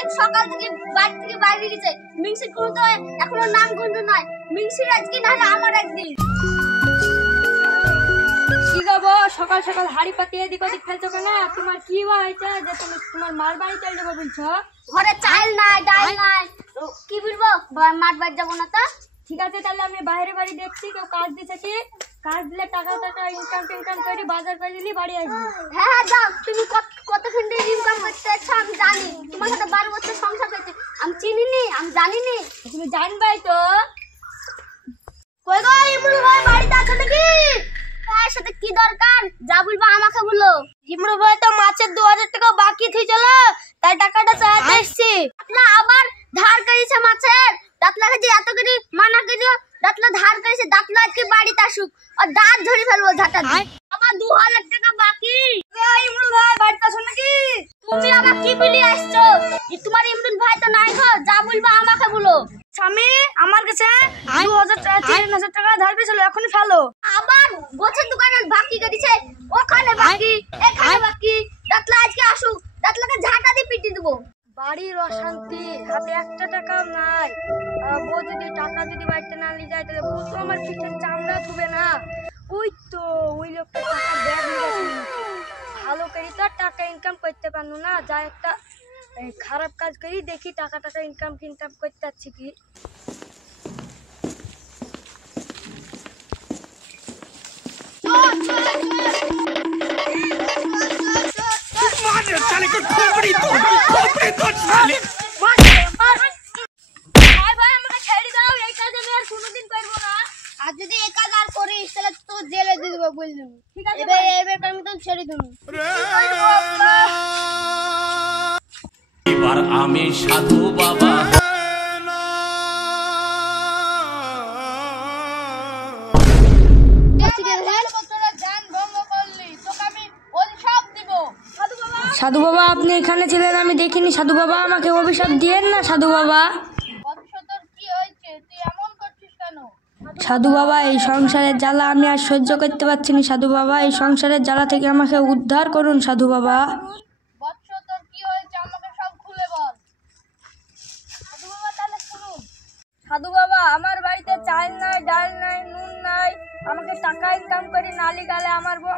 সেই সকাল থেকে বাড়ি থেকে বাইরে গেছে, মিংসির কোনো তো এখনো নাম গন্ধ নাই। মিংসির আজকে না হলে আমার একদিন। কি গো সকাল সকাল হাড়ি পাতিয়ে এদিক ওদিক ফেলছো কেন? তোমার কি হয়েছে যে তুমি তোমার মার বাড়ি চলে যাবো বলছো? ঘরে চাল নাই, ডাল নাই, কি বলবো, মাঠ বাড়ি যাবো না তা? ঠিক আছে, তাহলে আমি বাইরে বাড়ি দেখছি কেউ কাজ দিছে কি, কাজ দিলে টাকা ইনকাম করে বাজার করে দিলি বাড়ি আসবি। হ্যাঁ যাও, তুমি কতক্ষণ ইনকাম করতেছো আমি জানি। তোমার সাথে 12 বছর সংসার করছে, আমি চিনিনি, আমি জানিনি। তুমি জানবাই তো। কই গো ইমরু ভাই বাড়িতে আছো নাকি? তার সাথে কি দরকার, যা বলবো আমাকে বলো। ইমরু ভাই তো মাছের 2000 টাকা বাকি থইছিল, তাই টাকাটা চাইতে এসেছি। আপনি আবার ধার করেছে মাছের, দাঁতলাকে যে এত করে মানা করিও, দাঁতলা ধার করেছে, দাঁতলা আজকে বাড়িতে আসুক আর দাঁত ধরে ফেলবো ঝাঁটা দিয়ে। আমার 2000 টাকা বাকি। ইমরু ভাই বাড়িতে আছো নাকি? তুমি আবার কি বলি আসছো? তোমার ইমরুল ভাই তো নাই গো, যা বলবো আমাকে বলো। স্বামী আমার কাছে 2000-3000 টাকা ধার পেয়েছিল, এখনই ফেলো। আবার গোছের দোকানের বাকি করেছে, ওখানে বাকি, এখানে বাকি। দাঁতলা আজকে আসুক, দাঁতলাকে ঝাঁটা দিয়ে পিটিয়ে দেবো। বাড়ির অশান্তি, হাতে একটা টাকাও নাই। বউ যদি টাকা যদি বাড়িতে না নিয়ে যায় তাহলে বউ তো আমার পিঠের চামড়া ধুবে না। ওই তো ওই লোকটা টাকা ব্যাগ নিয়ে গেছে, ভালো করি তো আর টাকা ইনকাম করতে পারলো না, যা একটা খারাপ কাজ করি, দেখি টাকা ইনকাম করতে পারছি কি। আর যদি এই কাজ আর করিস তাহলে তো জেলে দিয়ে দেবো বললাম। ঠিক আছে, এবার আমি তো ছেড়ে দেবো। এবার আমি সাধু বাবা। সাধু বাবা আপনি এখানে ছিলেন, আমি দেখিনি। সাধু বাবা আমাকে অভিশাপ দিয়েন না সাধু বাবা। সাধু বাবা এই সংসারের জ্বালা আমি আর সহ্য করতে পারছি না। সাধু বাবা এই সংসারের জ্বালা থেকে আমাকে উদ্ধার করুন সাধু বাবা। সাধু বাবা আমার বাড়িতে চাল নাই, ডাল নাই, নুন নাই, আমাকে টাকা ইনকাম করে নালি গালে আমার বউ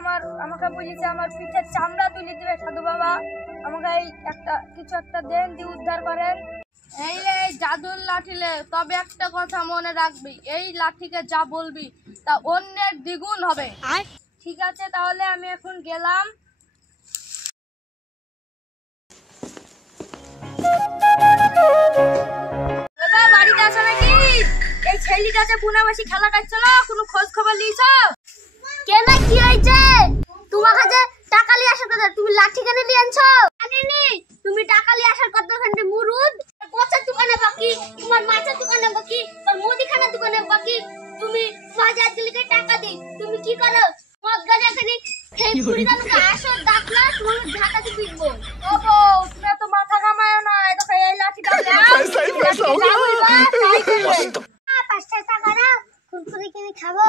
আমাকে বলেছে আমার পিঠের চামড়া তুলে দিবে। সাধু বাবা আমাকে এই কিছু একটা দেন, দিয়ে উদ্ধার করেন। এই জাদুর লাঠিলে, তবে একটা কথা মনে রাখবি, এই লাঠিকে যা বলবি তা অন্যের দ্বিগুণ হবে। ঠিক আছে, তাহলে আমি এখন গেলাম। বাড়িতে আছো নাকি? এই ছেলেটা যে পুনাবাসী খেলা কাটছিল, কোনো খোঁজ খবর নিয়েছো? কেন কি হয়েছে? তোমার কাছে টাকা নিয়ে আসার কথা, তুমি লাঠি কেন নিয়ে আনছো? জানিনি তুমি টাকা নিয়ে আসার কথা। ওখানে মুরুদ কোচার দোকানে বাকি, তোমার মাছের দোকানে বাকি, তোমার মুদিখানার দোকানে বাকি। তুমি বাজার দিলে টাকা দিই, তুমি কি করো? মদ গাঁজা খানি খেয়ে পুরি দামকে আসো, দাঁতলা তোমার ঝাঁটাতে পিটবো। ও বউ তুমি এত মাথা ঘামায় না, এটা এই লাঠিটা দাও। পাঁচটা টাকা দাও, কুরকুরি কিনে খাবো।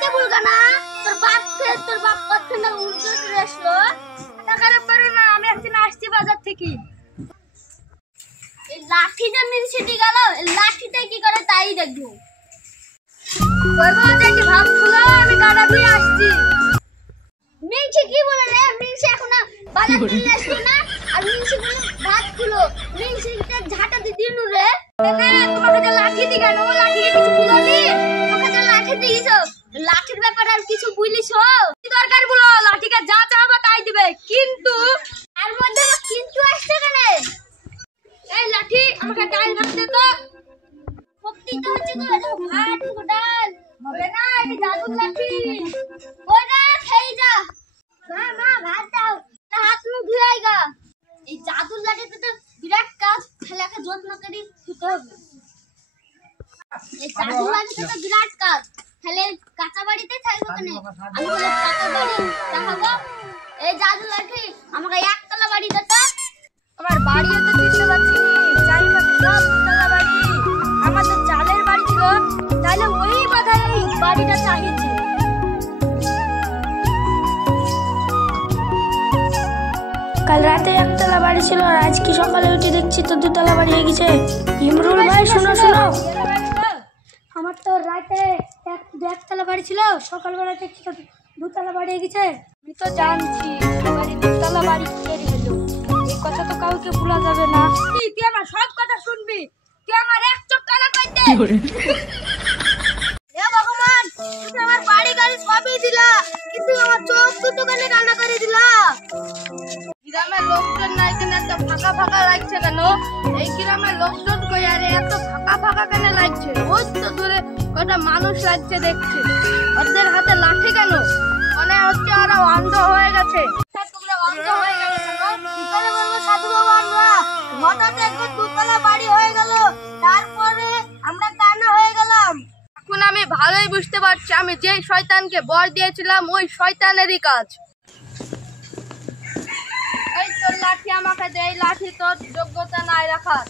কে বলগা না তোর বাপ কতক্ষণ উর্দু করে আসলো। টাকার পারো না, আমি একদিন আসছি বাজার থেকে। এই লাঠি যে মিনসিটি গেল, এই লাঠিটা কি করে তাই দেখবো। দেখি ভাব খুলো, আমি গাড়া দিয়ে আসছি। মিনসি কি বলে রে? মিনসি এখন বাজার থেকে আসলো না, আর মিনসি বলে ভাত খুলো। মিনসিটা ঝাঁটা দিয়ে দিনু রে। তোমাকে যে লাঠি দি কেন? লাঠিকে কিছু বুঝলি? তোমাকে যে লাঠি দিয়েছো, লাঠির ব্যাপারে আর কিছু বুঝলিছো? কি দরকার বলো? লাঠিকে যা চাওয়া তাই দিবে, কিন্তু আর মধ্যে কিন্তু আসছে কেন? এই লাঠি আমাকে ডাল ভাত দে তো। সত্যি তো হচ্ছে গো, এটা ভাত ডাল হবে না, এটা জাদুর লাঠি। ওই না খেয়ে যা। মা ভাত দাও, হাত মুখ ধুয়ে আইগা। এই জাদুর লাঠিতে তো বিরাট কাজ, খেলাকে যত্ন করে খেতে হবে। এই জাদুর লাঠিতে তো বিরাট কাজ, খেলে কাঁচা বাড়িতে থাকবো কেন? আমি বলে কাঁচা বাড়ি দেখাবো। এই জাদুর লাঠি আমাকে একতলা বাড়ি দিতে। আমার বাড়িও তো দিতে পারছি না, চারিপাশে সব দোতলা বাড়ি। আমাদের চালের বাড়ি ছিল, তাহলে ওই মাথায় এই বাড়িটা চাহিয়েছে। কাল রাতে একতলা বাড়ি ছিল আর আজকে সকালে উঠে দেখছি তো দুতলা বাড়ি হয়ে গেছে। ইমরুল ভাই শোনো শোনো, আমার তো রাতে একতলা বাড়ি ছিল, সকালবেলা দেখছি তো দুতলা বাড়ি হয়ে গেছে। আমি তো জানছি বাড়ি দুতলা বাড়ি তৈরি হলো, এই কথা তো কাউকে ভোলা যাবে না। তুই আমার সব কথা শুনবি, তুই আমার এক চোখ কানা কইতে। হে ভগবান, তুমি আমার বাড়ি গাড়ি সবই দিলা, কিন্তু আমার চোখ দুটো কেন কান্না করে দিলা? গ্রামের লোকজন নাই কেন এত ফাঁকা ফাঁকা লাগছে কেন? এই গ্রামের লোকজন কই আরে এত ফাঁকা ফাঁকা কেন লাগছে? ওই তো দূরে কটা মানুষ লাগছে দেখছি, ওদের হাতে লাঠি কেন? মনে হচ্ছে ওরা অন্ধ হয়ে গেছে। তোমরা অন্ধ হয়ে গেলে কেন? কি করে বলবো সাধু বাবা, আমরা হঠাৎ একবার দুতলা বাড়ি হয়ে গেল, তারপরে আমরা কান্না হয়ে গেলাম। এখন আমি ভালোই বুঝতে পারছি আমি যেই শয়তানকে বর দিয়েছিলাম ওই শয়তানেরই কাজ। এই তোর লাঠি আমাকে দে, এই লাঠি তোর যোগ্যতা নাই রাখার।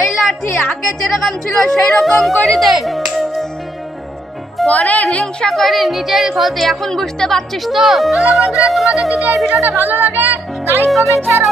এই লাঠি আগে যেরকম ছিল সেই রকম করে দে, পরে হিংসা করে নিজের ক্ষতি। এখন বুঝতে পারছিস তো? বন্ধুরা, তোমাদের যদি এই ভিডিওটা ভালো লাগে লাইক কমেন্ট শেয়ার